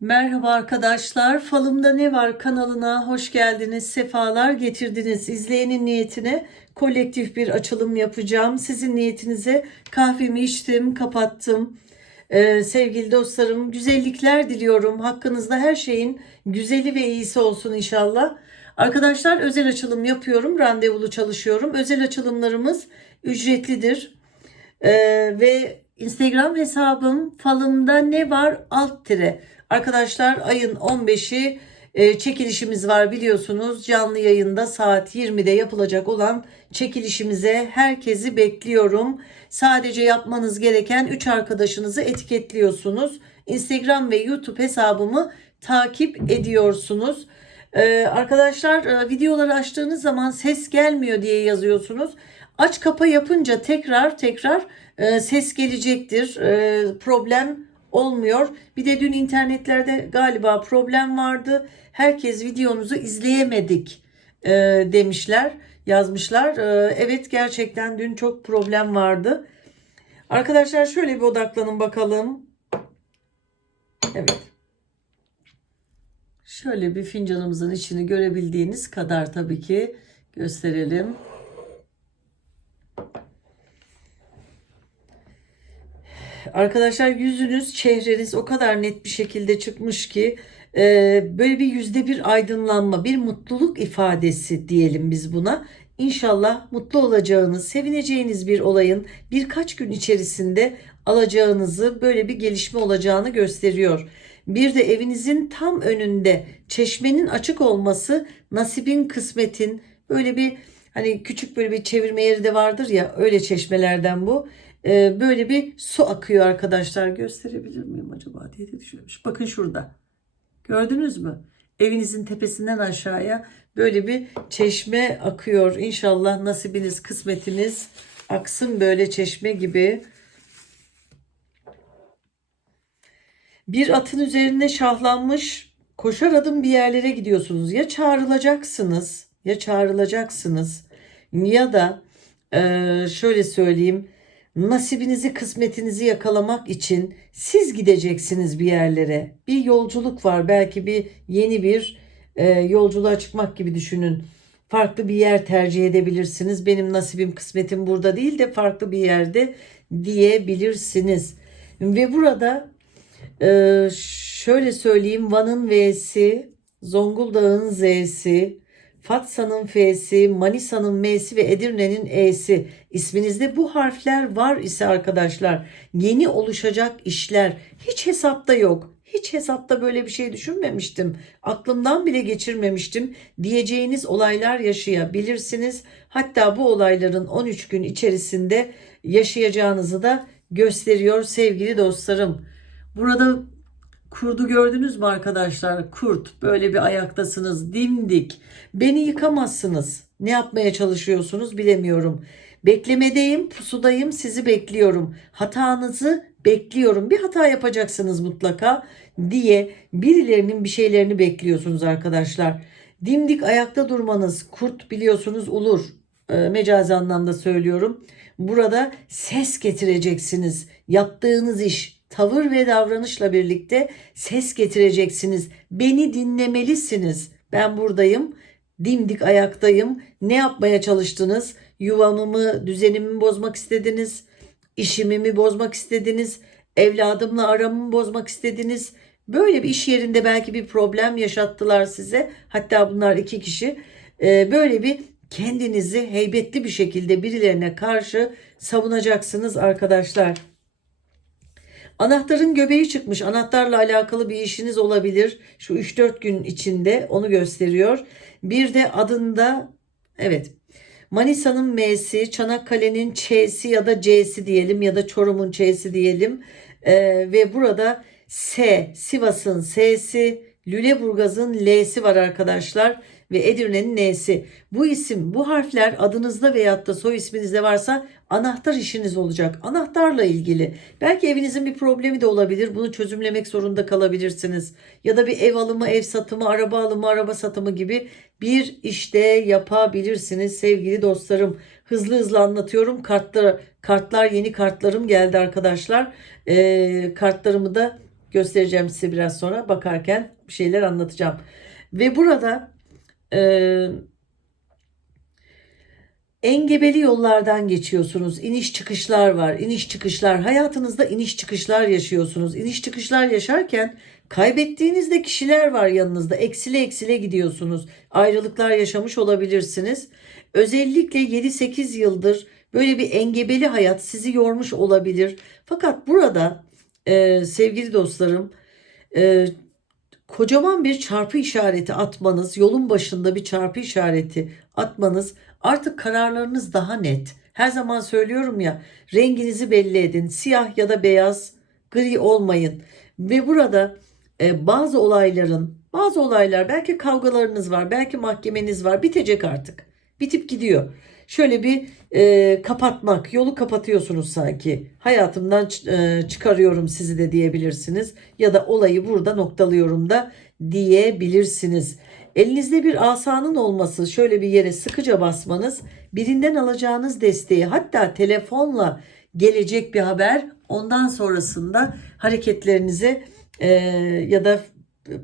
Merhaba arkadaşlar. Falımda ne var kanalına hoş geldiniz. Sefalar getirdiniz. İzleyenin niyetine kolektif bir açılım yapacağım. Sizin niyetinize kahvemi içtim, kapattım. Ee, sevgili dostlarım, güzellikler diliyorum. Hakkınızda her şeyin güzeli ve iyisi olsun inşallah. Arkadaşlar özel açılım yapıyorum. Randevulu çalışıyorum. Özel açılımlarımız ücretlidir. Ee, ve Instagram hesabım falımda ne var alt tire. Arkadaşlar ayın 15'i e, çekilişimiz var biliyorsunuz. Canlı yayında saat 20'de yapılacak olan çekilişimize herkesi bekliyorum. Sadece yapmanız gereken 3 arkadaşınızı etiketliyorsunuz. Instagram ve YouTube hesabımı takip ediyorsunuz. Ee, arkadaşlar e, videoları açtığınız zaman ses gelmiyor diye yazıyorsunuz. Aç kapa yapınca tekrar tekrar e, ses gelecektir. E, problem olmuyor. Bir de dün internetlerde galiba problem vardı. Herkes videonuzu izleyemedik e, demişler, yazmışlar. E, evet gerçekten dün çok problem vardı. Arkadaşlar şöyle bir odaklanın bakalım. Evet. Şöyle bir fincanımızın içini görebildiğiniz kadar tabii ki gösterelim. Arkadaşlar yüzünüz, çehreniz o kadar net bir şekilde çıkmış ki e, böyle bir yüzde bir aydınlanma, bir mutluluk ifadesi diyelim biz buna. İnşallah mutlu olacağınız, sevineceğiniz bir olayın birkaç gün içerisinde alacağınızı, böyle bir gelişme olacağını gösteriyor. Bir de evinizin tam önünde çeşmenin açık olması nasibin, kısmetin böyle bir hani küçük böyle bir çevirme yeri de vardır ya öyle çeşmelerden bu. Ee, böyle bir su akıyor arkadaşlar. Gösterebilir miyim acaba diye de düşünmüş. Bakın şurada. Gördünüz mü? Evinizin tepesinden aşağıya böyle bir çeşme akıyor. İnşallah nasibiniz, kısmetiniz aksın böyle çeşme gibi. Bir atın üzerinde şahlanmış koşar adım bir yerlere gidiyorsunuz. Ya çağrılacaksınız, ya çağrılacaksınız ya da e, şöyle söyleyeyim nasibinizi, kısmetinizi yakalamak için siz gideceksiniz bir yerlere. Bir yolculuk var. Belki bir yeni bir e, yolculuğa çıkmak gibi düşünün. Farklı bir yer tercih edebilirsiniz. Benim nasibim, kısmetim burada değil de farklı bir yerde diyebilirsiniz. Ve burada e, şöyle söyleyeyim Van'ın V'si, Zonguldak'ın Z'si, Fatsa'nın F'si, Manisa'nın M'si ve Edirne'nin E'si. İsminizde bu harfler var ise arkadaşlar yeni oluşacak işler hiç hesapta yok. Hiç hesapta böyle bir şey düşünmemiştim. Aklımdan bile geçirmemiştim. Diyeceğiniz olaylar yaşayabilirsiniz. Hatta bu olayların 13 gün içerisinde yaşayacağınızı da gösteriyor sevgili dostlarım. Burada Kurdu gördünüz mü arkadaşlar? Kurt. Böyle bir ayaktasınız. Dimdik. Beni yıkamazsınız. Ne yapmaya çalışıyorsunuz bilemiyorum. Beklemedeyim, pusudayım, sizi bekliyorum. Hatanızı bekliyorum. Bir hata yapacaksınız mutlaka diye birilerinin bir şeylerini bekliyorsunuz arkadaşlar. Dimdik ayakta durmanız, kurt biliyorsunuz ulur. E, mecazi anlamda söylüyorum. Burada ses getireceksiniz. Yaptığınız iş, tavır ve davranışla birlikte ses getireceksiniz. Beni dinlemelisiniz. Ben buradayım. Dimdik ayaktayım. Ne yapmaya çalıştınız? Yuvamı mı, düzenimi mi bozmak istediniz? İşimi mi bozmak istediniz? Evladımla aramı mı bozmak istediniz? Böyle bir iş yerinde belki bir problem yaşattılar size. Hatta bunlar iki kişi. Ee, böyle bir kendinizi heybetli bir şekilde birilerine karşı savunacaksınız arkadaşlar. Anahtarın göbeği çıkmış. Anahtarla alakalı bir işiniz olabilir. Şu 3-4 gün içinde onu gösteriyor. Bir de adında evet Manisa'nın M'si, Çanakkale'nin Ç'si ya da C'si diyelim ya da Çorum'un Ç'si diyelim. Ee, ve burada S, Sivas'ın S'si, Lüleburgaz'ın L'si var arkadaşlar ve Edirne'nin N'si. Bu isim, bu harfler adınızda veyahut da soy isminizde varsa anahtar işiniz olacak. Anahtarla ilgili. Belki evinizin bir problemi de olabilir. Bunu çözümlemek zorunda kalabilirsiniz. Ya da bir ev alımı, ev satımı, araba alımı, araba satımı gibi bir işte yapabilirsiniz sevgili dostlarım. Hızlı hızlı anlatıyorum. Kartlar, kartlar yeni kartlarım geldi arkadaşlar. Ee, kartlarımı da Göstereceğim size biraz sonra bakarken bir şeyler anlatacağım. Ve burada e, engebeli yollardan geçiyorsunuz. İniş çıkışlar var. İniş çıkışlar. Hayatınızda iniş çıkışlar yaşıyorsunuz. İniş çıkışlar yaşarken kaybettiğinizde kişiler var yanınızda. Eksile eksile gidiyorsunuz. Ayrılıklar yaşamış olabilirsiniz. Özellikle 7-8 yıldır böyle bir engebeli hayat sizi yormuş olabilir. Fakat burada e, sevgili dostlarım e, kocaman bir çarpı işareti atmanız, yolun başında bir çarpı işareti atmanız artık kararlarınız daha net. Her zaman söylüyorum ya renginizi belli edin. Siyah ya da beyaz, gri olmayın. Ve burada e, bazı olayların, bazı olaylar belki kavgalarınız var, belki mahkemeniz var bitecek artık. Bitip gidiyor. Şöyle bir e, kapatmak, yolu kapatıyorsunuz sanki. Hayatımdan e, çıkarıyorum sizi de diyebilirsiniz. Ya da olayı burada noktalıyorum da diyebilirsiniz. Elinizde bir asanın olması, şöyle bir yere sıkıca basmanız, birinden alacağınız desteği, hatta telefonla gelecek bir haber, ondan sonrasında hareketlerinize e, ya da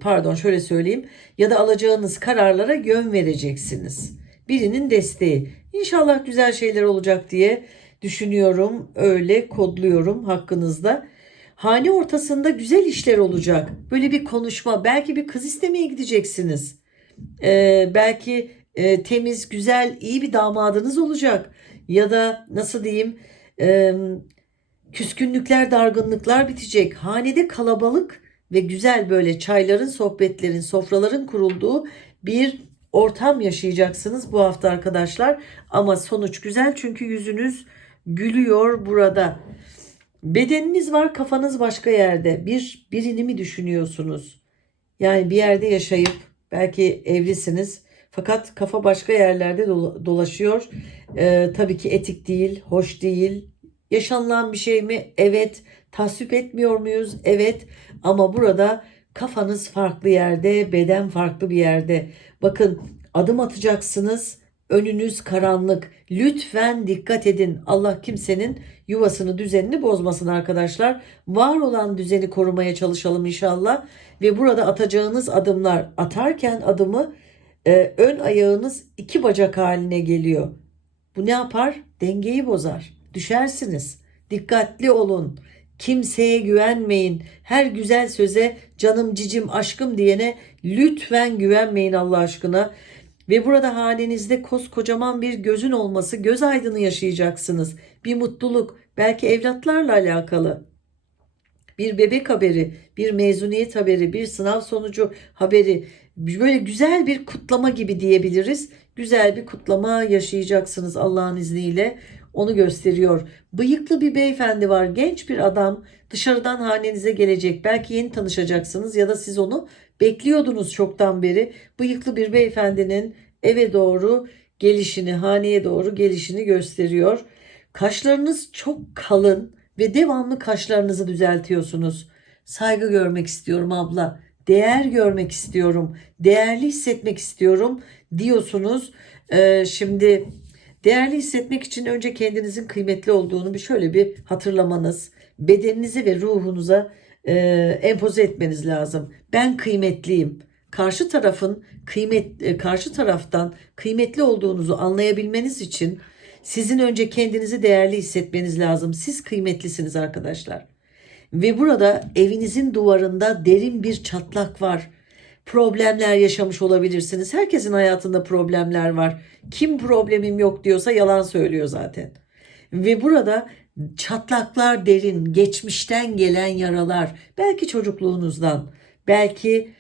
pardon şöyle söyleyeyim, ya da alacağınız kararlara yön vereceksiniz. Birinin desteği. İnşallah güzel şeyler olacak diye düşünüyorum. Öyle kodluyorum hakkınızda. Hane ortasında güzel işler olacak. Böyle bir konuşma. Belki bir kız istemeye gideceksiniz. Ee, belki e, temiz, güzel, iyi bir damadınız olacak. Ya da nasıl diyeyim e, küskünlükler, dargınlıklar bitecek. Hanede kalabalık ve güzel böyle çayların, sohbetlerin, sofraların kurulduğu bir ortam yaşayacaksınız bu hafta arkadaşlar. Ama sonuç güzel çünkü yüzünüz gülüyor burada. Bedeniniz var, kafanız başka yerde. Bir birini mi düşünüyorsunuz? Yani bir yerde yaşayıp belki evlisiniz fakat kafa başka yerlerde dola- dolaşıyor. Ee, tabii ki etik değil, hoş değil. Yaşanılan bir şey mi? Evet. Tasvip etmiyor muyuz? Evet. Ama burada kafanız farklı yerde, beden farklı bir yerde. Bakın adım atacaksınız. Önünüz karanlık. Lütfen dikkat edin. Allah kimsenin yuvasını, düzenini bozmasın arkadaşlar. Var olan düzeni korumaya çalışalım inşallah. Ve burada atacağınız adımlar, atarken adımı e, ön ayağınız iki bacak haline geliyor. Bu ne yapar? Dengeyi bozar. Düşersiniz. Dikkatli olun. Kimseye güvenmeyin. Her güzel söze canım cicim aşkım diyene lütfen güvenmeyin Allah aşkına. Ve burada halinizde koskocaman bir gözün olması, göz aydını yaşayacaksınız. Bir mutluluk, belki evlatlarla alakalı. Bir bebek haberi, bir mezuniyet haberi, bir sınav sonucu haberi. Böyle güzel bir kutlama gibi diyebiliriz. Güzel bir kutlama yaşayacaksınız Allah'ın izniyle. Onu gösteriyor. Bıyıklı bir beyefendi var. Genç bir adam dışarıdan hanenize gelecek. Belki yeni tanışacaksınız ya da siz onu bekliyordunuz çoktan beri. Bıyıklı bir beyefendinin eve doğru gelişini, haneye doğru gelişini gösteriyor. Kaşlarınız çok kalın ve devamlı kaşlarınızı düzeltiyorsunuz. Saygı görmek istiyorum abla. Değer görmek istiyorum. Değerli hissetmek istiyorum diyorsunuz. Ee, şimdi değerli hissetmek için önce kendinizin kıymetli olduğunu bir şöyle bir hatırlamanız, bedeninize ve ruhunuza e, empoze etmeniz lazım. Ben kıymetliyim. Karşı tarafın kıymet e, karşı taraftan kıymetli olduğunuzu anlayabilmeniz için sizin önce kendinizi değerli hissetmeniz lazım. Siz kıymetlisiniz arkadaşlar. Ve burada evinizin duvarında derin bir çatlak var. Problemler yaşamış olabilirsiniz. Herkesin hayatında problemler var. Kim problemim yok diyorsa yalan söylüyor zaten. Ve burada çatlaklar derin, geçmişten gelen yaralar, belki çocukluğunuzdan, belki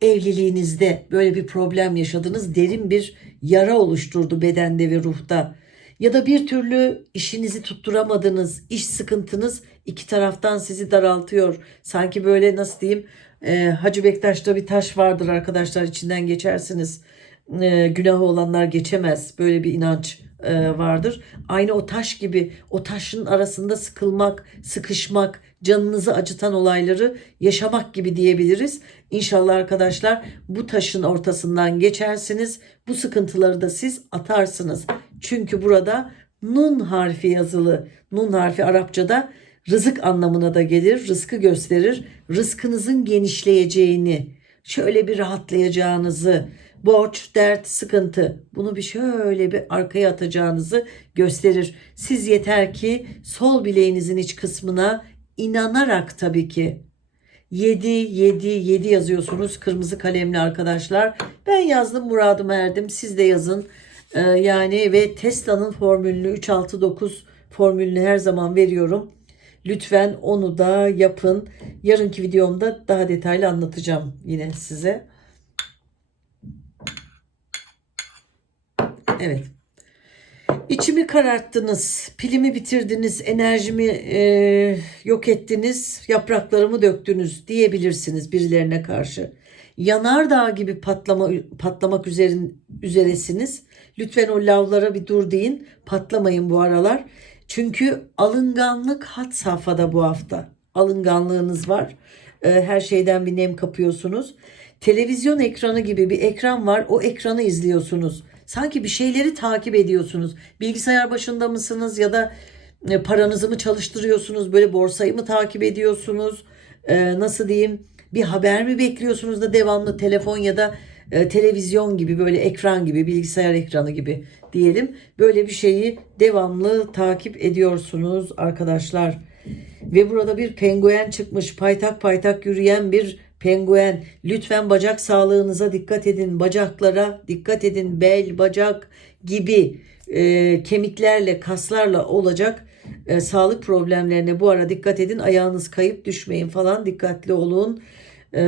evliliğinizde böyle bir problem yaşadınız, derin bir yara oluşturdu bedende ve ruhta. Ya da bir türlü işinizi tutturamadınız, iş sıkıntınız iki taraftan sizi daraltıyor. Sanki böyle nasıl diyeyim, e, Hacı Bektaş'ta bir taş vardır arkadaşlar içinden geçersiniz. E, günahı olanlar geçemez. Böyle bir inanç e, vardır. Aynı o taş gibi o taşın arasında sıkılmak, sıkışmak, canınızı acıtan olayları yaşamak gibi diyebiliriz. İnşallah arkadaşlar bu taşın ortasından geçersiniz. Bu sıkıntıları da siz atarsınız. Çünkü burada nun harfi yazılı. Nun harfi Arapçada rızık anlamına da gelir. Rızkı gösterir. Rızkınızın genişleyeceğini, şöyle bir rahatlayacağınızı, borç, dert, sıkıntı bunu bir şöyle bir arkaya atacağınızı gösterir. Siz yeter ki sol bileğinizin iç kısmına inanarak tabii ki 7 7 7 yazıyorsunuz kırmızı kalemli arkadaşlar. Ben yazdım muradıma erdim. Siz de yazın. Ee, yani ve Tesla'nın formülünü 369 formülünü her zaman veriyorum. Lütfen onu da yapın. Yarınki videomda daha detaylı anlatacağım yine size. Evet. İçimi kararttınız, pilimi bitirdiniz, enerjimi e, yok ettiniz, yapraklarımı döktünüz diyebilirsiniz birilerine karşı. Yanardağ gibi patlama, patlamak üzerin, üzeresiniz. Lütfen o lavlara bir dur deyin. Patlamayın bu aralar. Çünkü alınganlık had safhada bu hafta. Alınganlığınız var. E, her şeyden bir nem kapıyorsunuz. Televizyon ekranı gibi bir ekran var. O ekranı izliyorsunuz. Sanki bir şeyleri takip ediyorsunuz. Bilgisayar başında mısınız ya da e, paranızı mı çalıştırıyorsunuz? Böyle borsayı mı takip ediyorsunuz? E, nasıl diyeyim? Bir haber mi bekliyorsunuz da devamlı telefon ya da e, televizyon gibi böyle ekran gibi bilgisayar ekranı gibi diyelim. Böyle bir şeyi devamlı takip ediyorsunuz arkadaşlar. Ve burada bir penguen çıkmış. Paytak paytak yürüyen bir penguen. Lütfen bacak sağlığınıza dikkat edin. Bacaklara dikkat edin. Bel, bacak gibi e, kemiklerle, kaslarla olacak e, sağlık problemlerine bu ara dikkat edin. Ayağınız kayıp düşmeyin falan dikkatli olun. E,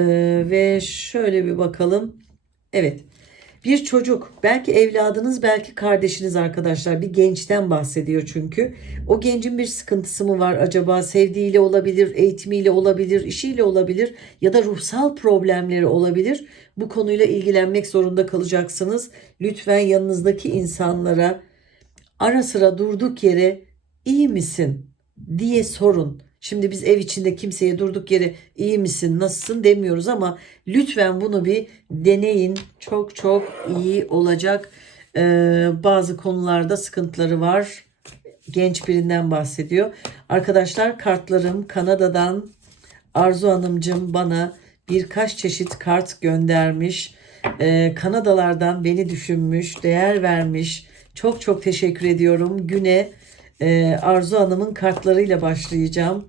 ve şöyle bir bakalım. Evet. Bir çocuk, belki evladınız, belki kardeşiniz arkadaşlar. Bir gençten bahsediyor çünkü. O gencin bir sıkıntısı mı var acaba? Sevdiğiyle olabilir, eğitimiyle olabilir, işiyle olabilir ya da ruhsal problemleri olabilir. Bu konuyla ilgilenmek zorunda kalacaksınız. Lütfen yanınızdaki insanlara ara sıra durduk yere iyi misin diye sorun. Şimdi biz ev içinde kimseye durduk yere iyi misin, nasılsın demiyoruz ama lütfen bunu bir deneyin. Çok çok iyi olacak. Ee, bazı konularda sıkıntıları var. Genç birinden bahsediyor. Arkadaşlar kartlarım Kanada'dan Arzu Hanımcım bana birkaç çeşit kart göndermiş. Ee, Kanadalardan beni düşünmüş, değer vermiş. Çok çok teşekkür ediyorum. Güne e, Arzu Hanım'ın kartlarıyla başlayacağım.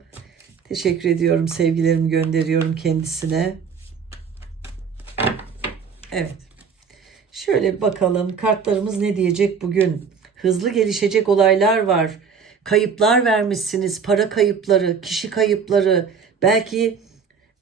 Teşekkür ediyorum. Sevgilerimi gönderiyorum kendisine. Evet. Şöyle bakalım kartlarımız ne diyecek bugün? Hızlı gelişecek olaylar var. Kayıplar vermişsiniz, para kayıpları, kişi kayıpları, belki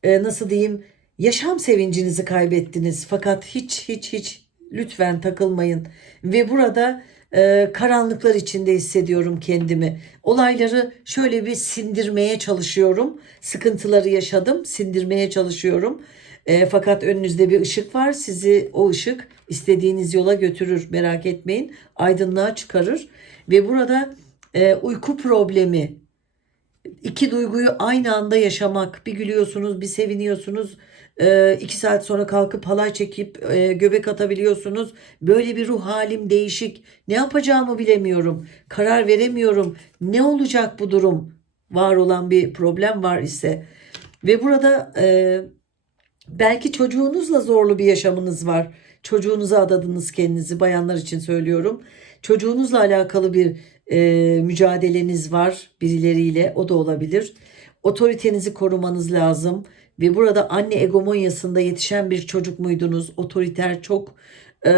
e, nasıl diyeyim yaşam sevincinizi kaybettiniz. Fakat hiç hiç hiç lütfen takılmayın. Ve burada e, karanlıklar içinde hissediyorum kendimi. Olayları şöyle bir sindirmeye çalışıyorum. Sıkıntıları yaşadım, sindirmeye çalışıyorum. E, fakat önünüzde bir ışık var. Sizi o ışık istediğiniz yola götürür. Merak etmeyin. Aydınlığa çıkarır. Ve burada e, uyku problemi, iki duyguyu aynı anda yaşamak. Bir gülüyorsunuz, bir seviniyorsunuz. E, iki saat sonra kalkıp halay çekip e, göbek atabiliyorsunuz. Böyle bir ruh halim değişik. Ne yapacağımı bilemiyorum. Karar veremiyorum. Ne olacak bu durum? Var olan bir problem var ise. Ve burada e, belki çocuğunuzla zorlu bir yaşamınız var. Çocuğunuza adadınız kendinizi. Bayanlar için söylüyorum. Çocuğunuzla alakalı bir e, mücadeleniz var birileriyle. O da olabilir. Otoritenizi korumanız lazım. Ve burada anne egomonyasında yetişen bir çocuk muydunuz? Otoriter çok e,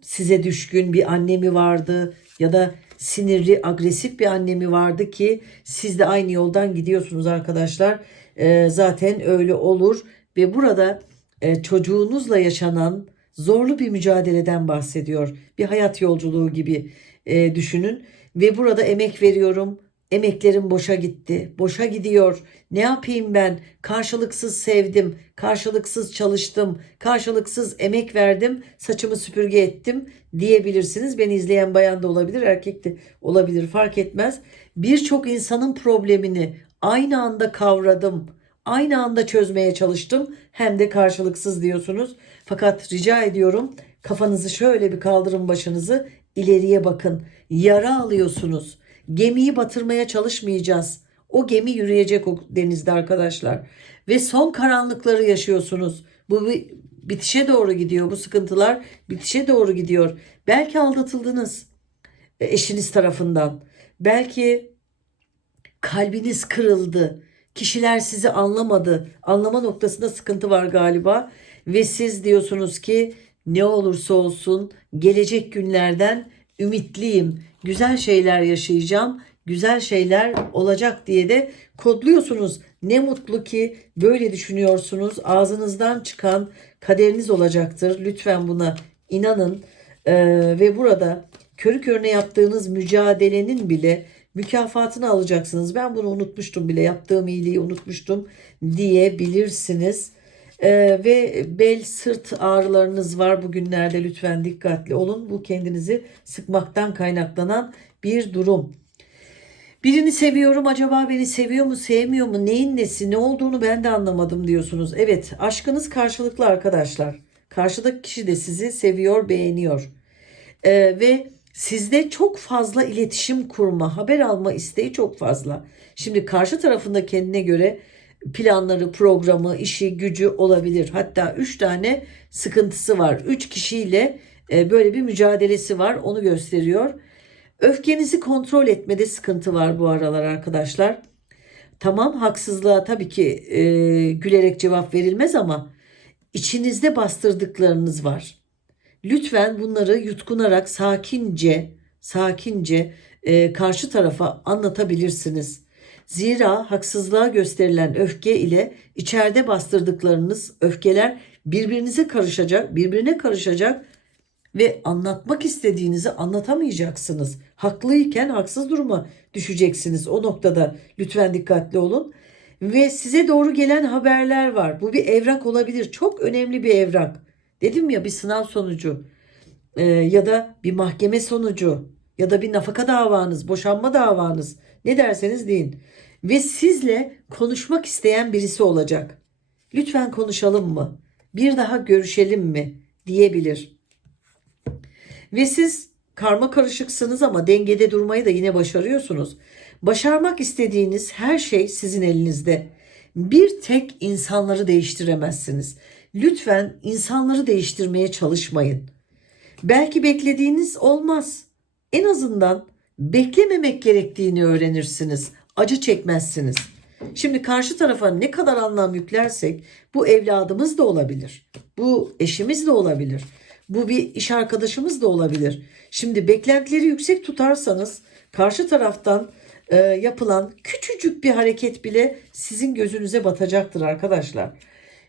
size düşkün bir anne mi vardı? Ya da sinirli, agresif bir anne mi vardı ki siz de aynı yoldan gidiyorsunuz arkadaşlar. E, zaten öyle olur. Ve burada e, çocuğunuzla yaşanan zorlu bir mücadeleden bahsediyor. Bir hayat yolculuğu gibi e, düşünün. Ve burada emek veriyorum. Emeklerim boşa gitti. Boşa gidiyor. Ne yapayım ben? Karşılıksız sevdim. Karşılıksız çalıştım. Karşılıksız emek verdim. Saçımı süpürge ettim diyebilirsiniz. Beni izleyen bayan da olabilir, erkek de olabilir fark etmez. Birçok insanın problemini aynı anda kavradım. Aynı anda çözmeye çalıştım. Hem de karşılıksız diyorsunuz. Fakat rica ediyorum kafanızı şöyle bir kaldırın başınızı ileriye bakın. Yara alıyorsunuz. Gemiyi batırmaya çalışmayacağız. O gemi yürüyecek o denizde arkadaşlar. Ve son karanlıkları yaşıyorsunuz. Bu bitişe doğru gidiyor. Bu sıkıntılar bitişe doğru gidiyor. Belki aldatıldınız e, eşiniz tarafından. Belki kalbiniz kırıldı. Kişiler sizi anlamadı. Anlama noktasında sıkıntı var galiba. Ve siz diyorsunuz ki ne olursa olsun gelecek günlerden ümitliyim. Güzel şeyler yaşayacağım. Güzel şeyler olacak diye de kodluyorsunuz. Ne mutlu ki böyle düşünüyorsunuz. Ağzınızdan çıkan kaderiniz olacaktır. Lütfen buna inanın. Ee, ve burada körü körüne yaptığınız mücadelenin bile mükafatını alacaksınız. Ben bunu unutmuştum bile yaptığım iyiliği unutmuştum diyebilirsiniz. Ee, ve bel sırt ağrılarınız var bugünlerde lütfen dikkatli olun. Bu kendinizi sıkmaktan kaynaklanan bir durum. Birini seviyorum acaba beni seviyor mu sevmiyor mu neyin nesi ne olduğunu ben de anlamadım diyorsunuz. Evet aşkınız karşılıklı arkadaşlar. Karşıdaki kişi de sizi seviyor beğeniyor. Ee, ve sizde çok fazla iletişim kurma haber alma isteği çok fazla. Şimdi karşı tarafında kendine göre planları, programı, işi, gücü olabilir. Hatta 3 tane sıkıntısı var. 3 kişiyle e, böyle bir mücadelesi var. Onu gösteriyor. Öfkenizi kontrol etmede sıkıntı var bu aralar arkadaşlar. Tamam haksızlığa tabii ki e, gülerek cevap verilmez ama içinizde bastırdıklarınız var. Lütfen bunları yutkunarak sakince, sakince e, karşı tarafa anlatabilirsiniz. Zira haksızlığa gösterilen öfke ile içeride bastırdıklarınız öfkeler birbirinize karışacak, birbirine karışacak ve anlatmak istediğinizi anlatamayacaksınız. Haklıyken haksız duruma düşeceksiniz. O noktada lütfen dikkatli olun. Ve size doğru gelen haberler var. Bu bir evrak olabilir. Çok önemli bir evrak. Dedim ya bir sınav sonucu e, ya da bir mahkeme sonucu ya da bir nafaka davanız, boşanma davanız ne derseniz deyin. Ve sizle konuşmak isteyen birisi olacak. Lütfen konuşalım mı? Bir daha görüşelim mi? diyebilir. Ve siz karma karışıksınız ama dengede durmayı da yine başarıyorsunuz. Başarmak istediğiniz her şey sizin elinizde. Bir tek insanları değiştiremezsiniz. Lütfen insanları değiştirmeye çalışmayın. Belki beklediğiniz olmaz. En azından beklememek gerektiğini öğrenirsiniz. Acı çekmezsiniz. Şimdi karşı tarafa ne kadar anlam yüklersek bu evladımız da olabilir. Bu eşimiz de olabilir. Bu bir iş arkadaşımız da olabilir. Şimdi beklentileri yüksek tutarsanız karşı taraftan e, yapılan küçücük bir hareket bile sizin gözünüze batacaktır arkadaşlar.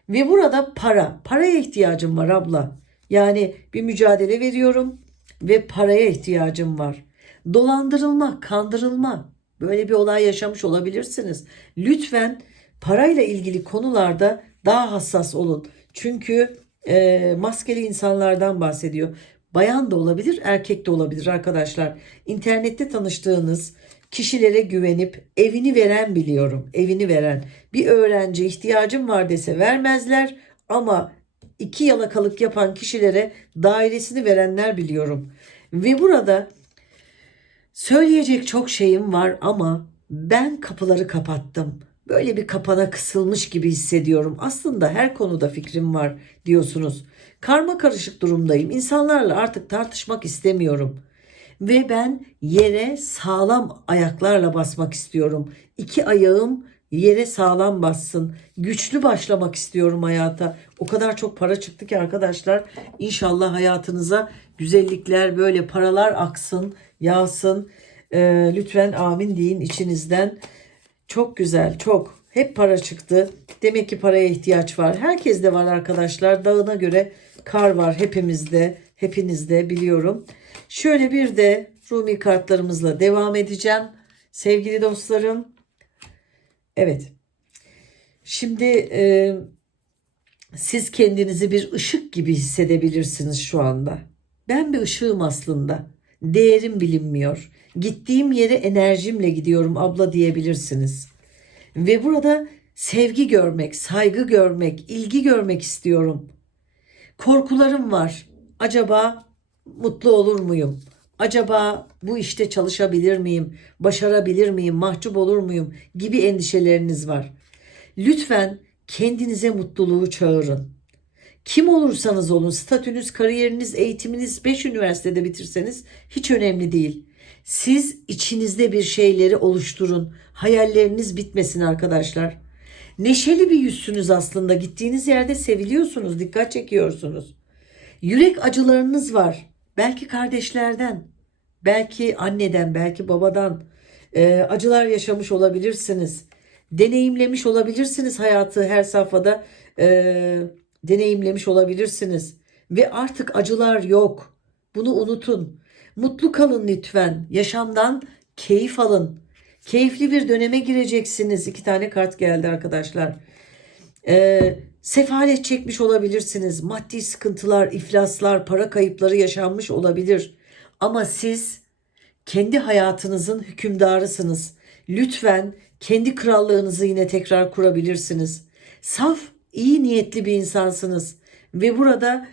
Ve burada para, paraya ihtiyacım var abla. Yani bir mücadele veriyorum ve paraya ihtiyacım var. Dolandırılma, kandırılma böyle bir olay yaşamış olabilirsiniz. Lütfen parayla ilgili konularda daha hassas olun. Çünkü e, maskeli insanlardan bahsediyor. Bayan da olabilir, erkek de olabilir arkadaşlar. İnternette tanıştığınız kişilere güvenip evini veren biliyorum. Evini veren. Bir öğrenci ihtiyacım var dese vermezler ama iki yalakalık yapan kişilere dairesini verenler biliyorum. Ve burada söyleyecek çok şeyim var ama ben kapıları kapattım. Böyle bir kapana kısılmış gibi hissediyorum. Aslında her konuda fikrim var diyorsunuz. Karma karışık durumdayım. İnsanlarla artık tartışmak istemiyorum. Ve ben yere sağlam ayaklarla basmak istiyorum. İki ayağım yere sağlam bassın. Güçlü başlamak istiyorum hayata. O kadar çok para çıktı ki arkadaşlar. İnşallah hayatınıza güzellikler böyle paralar aksın, yağsın. Ee, lütfen amin deyin içinizden. Çok güzel, çok. Hep para çıktı. Demek ki paraya ihtiyaç var. Herkeste var arkadaşlar. Dağına göre kar var hepimizde, hepinizde biliyorum. Şöyle bir de Rumi kartlarımızla devam edeceğim. Sevgili dostlarım. Evet. Şimdi e, siz kendinizi bir ışık gibi hissedebilirsiniz şu anda. Ben bir ışığım aslında. Değerim bilinmiyor. Gittiğim yere enerjimle gidiyorum abla diyebilirsiniz. Ve burada sevgi görmek, saygı görmek, ilgi görmek istiyorum. Korkularım var. Acaba mutlu olur muyum? Acaba bu işte çalışabilir miyim? Başarabilir miyim? Mahcup olur muyum? gibi endişeleriniz var. Lütfen kendinize mutluluğu çağırın. Kim olursanız olun, statünüz, kariyeriniz, eğitiminiz 5 üniversitede bitirseniz hiç önemli değil. Siz içinizde bir şeyleri oluşturun. Hayalleriniz bitmesin arkadaşlar. Neşeli bir yüzsünüz aslında. Gittiğiniz yerde seviliyorsunuz, dikkat çekiyorsunuz. Yürek acılarınız var. Belki kardeşlerden, belki anneden, belki babadan e, acılar yaşamış olabilirsiniz. Deneyimlemiş olabilirsiniz hayatı her safhada e, deneyimlemiş olabilirsiniz. Ve artık acılar yok. Bunu unutun. Mutlu kalın lütfen. Yaşamdan keyif alın. Keyifli bir döneme gireceksiniz. İki tane kart geldi arkadaşlar. Ee, sefalet çekmiş olabilirsiniz. Maddi sıkıntılar, iflaslar, para kayıpları yaşanmış olabilir. Ama siz kendi hayatınızın hükümdarısınız. Lütfen kendi krallığınızı yine tekrar kurabilirsiniz. Saf, iyi niyetli bir insansınız. Ve burada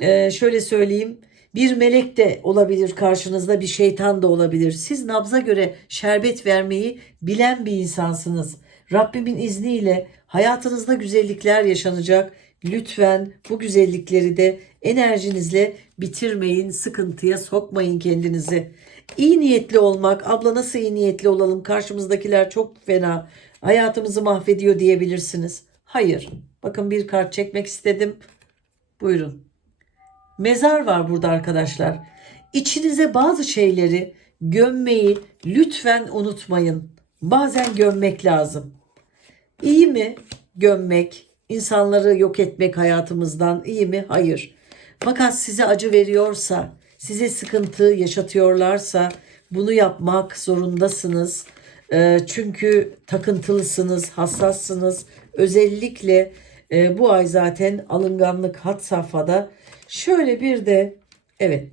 e, şöyle söyleyeyim. Bir melek de olabilir karşınızda bir şeytan da olabilir. Siz nabza göre şerbet vermeyi bilen bir insansınız. Rabbimin izniyle hayatınızda güzellikler yaşanacak. Lütfen bu güzellikleri de enerjinizle bitirmeyin, sıkıntıya sokmayın kendinizi. İyi niyetli olmak, abla nasıl iyi niyetli olalım, karşımızdakiler çok fena, hayatımızı mahvediyor diyebilirsiniz. Hayır, bakın bir kart çekmek istedim. Buyurun. Mezar var burada arkadaşlar. İçinize bazı şeyleri gömmeyi lütfen unutmayın. Bazen gömmek lazım. İyi mi gömmek, insanları yok etmek hayatımızdan iyi mi? Hayır. Fakat size acı veriyorsa, size sıkıntı yaşatıyorlarsa bunu yapmak zorundasınız. Ee, çünkü takıntılısınız, hassassınız. Özellikle e, bu ay zaten alınganlık hat safhada. Şöyle bir de evet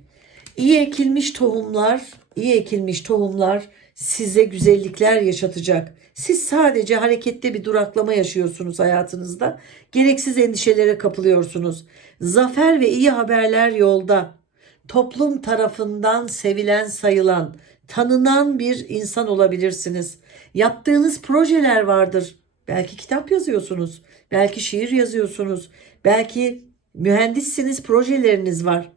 iyi ekilmiş tohumlar, iyi ekilmiş tohumlar size güzellikler yaşatacak. Siz sadece harekette bir duraklama yaşıyorsunuz hayatınızda. Gereksiz endişelere kapılıyorsunuz. Zafer ve iyi haberler yolda. Toplum tarafından sevilen, sayılan, tanınan bir insan olabilirsiniz. Yaptığınız projeler vardır. Belki kitap yazıyorsunuz, belki şiir yazıyorsunuz, belki mühendissiniz, projeleriniz var.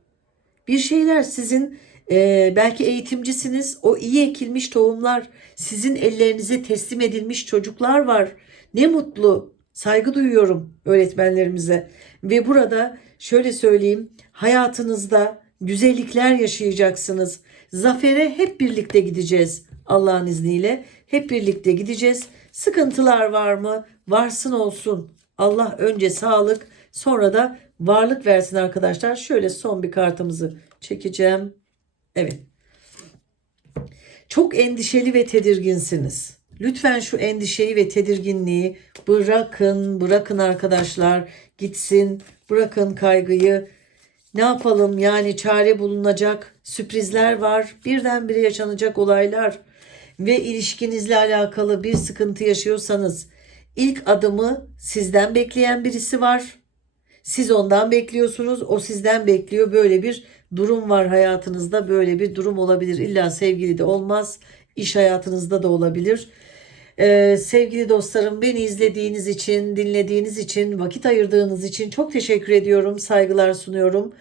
Bir şeyler sizin e, belki eğitimcisiniz. O iyi ekilmiş tohumlar sizin ellerinize teslim edilmiş çocuklar var. Ne mutlu. Saygı duyuyorum öğretmenlerimize. Ve burada şöyle söyleyeyim. Hayatınızda güzellikler yaşayacaksınız. Zafere hep birlikte gideceğiz Allah'ın izniyle. Hep birlikte gideceğiz. Sıkıntılar var mı? Varsın olsun. Allah önce sağlık, sonra da varlık versin arkadaşlar. Şöyle son bir kartımızı çekeceğim. Evet. Çok endişeli ve tedirginsiniz. Lütfen şu endişeyi ve tedirginliği bırakın, bırakın arkadaşlar. Gitsin, bırakın kaygıyı. Ne yapalım yani çare bulunacak, sürprizler var, birdenbire yaşanacak olaylar ve ilişkinizle alakalı bir sıkıntı yaşıyorsanız ilk adımı sizden bekleyen birisi var. Siz ondan bekliyorsunuz, o sizden bekliyor. Böyle bir durum var hayatınızda. Böyle bir durum olabilir. İlla sevgili de olmaz. İş hayatınızda da olabilir. Ee, sevgili dostlarım beni izlediğiniz için, dinlediğiniz için, vakit ayırdığınız için çok teşekkür ediyorum. Saygılar sunuyorum.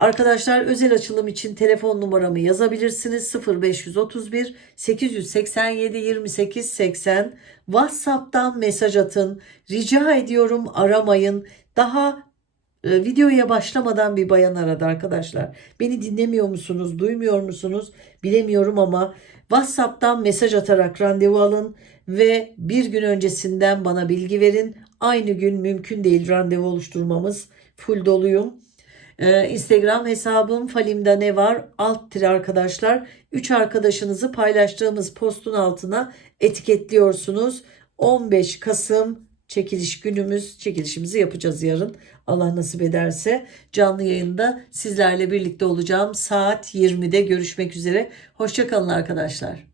Arkadaşlar özel açılım için telefon numaramı yazabilirsiniz. 0531 887 28 80 WhatsApp'tan mesaj atın. Rica ediyorum aramayın. Daha e, videoya başlamadan bir bayan aradı arkadaşlar. Beni dinlemiyor musunuz, duymuyor musunuz bilemiyorum ama WhatsApp'tan mesaj atarak randevu alın ve bir gün öncesinden bana bilgi verin. Aynı gün mümkün değil randevu oluşturmamız. Full doluyum. Ee, Instagram hesabım Falim'de ne var? Alt tire arkadaşlar. 3 arkadaşınızı paylaştığımız postun altına etiketliyorsunuz. 15 Kasım çekiliş günümüz. Çekilişimizi yapacağız yarın. Allah nasip ederse canlı yayında sizlerle birlikte olacağım. Saat 20'de görüşmek üzere. Hoşçakalın arkadaşlar.